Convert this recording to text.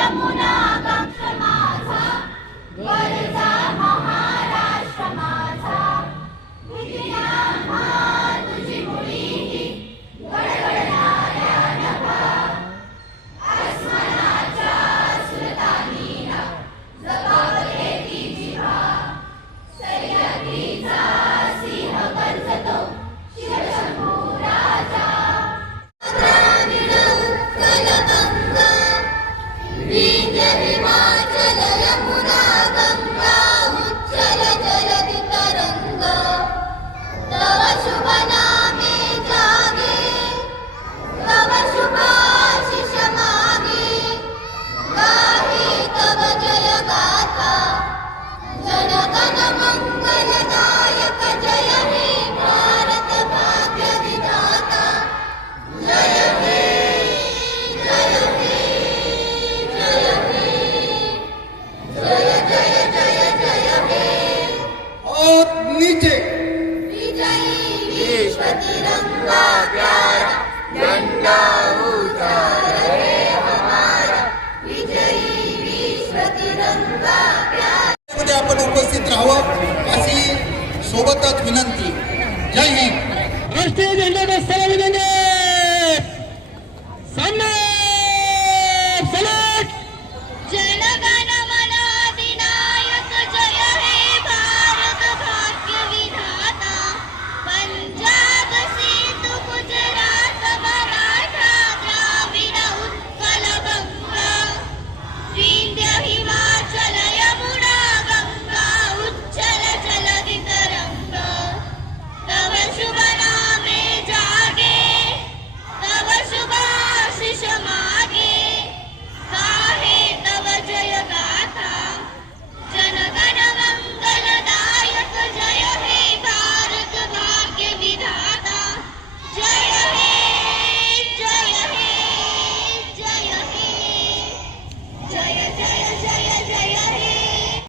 यमुना गंगा माझा वरचा महाराष्ट्र माझा विज्ञान तुझी मुळी गडगडणाऱ्या नभा आसमानाच्या सुलतानीला जबाबते ती जिव्हा सह्याद्रीचा सिंह गर्जतो शिवशंभू राजा विंध्य हिमाचल यमुना गंगा उच्चल जलधि तरंग तव शुभ नामे जागे तव शुभाशिष मागे गाहे तव जय गाथा जन गण मंगलदायक जय हे भारत भाग्य विधाता जय हे जय हे जय जय जय जय हे और नीचे विजयी विश्व तिरंगा प्यारा झंडा ऊंचा रहे हमारा विजयी विश्व तिरंगा प्यारा मध्ये आपण उपस्थित राहावं अशी सोबतच विनंती. जय हिंद. राष्ट्रीय झेंडा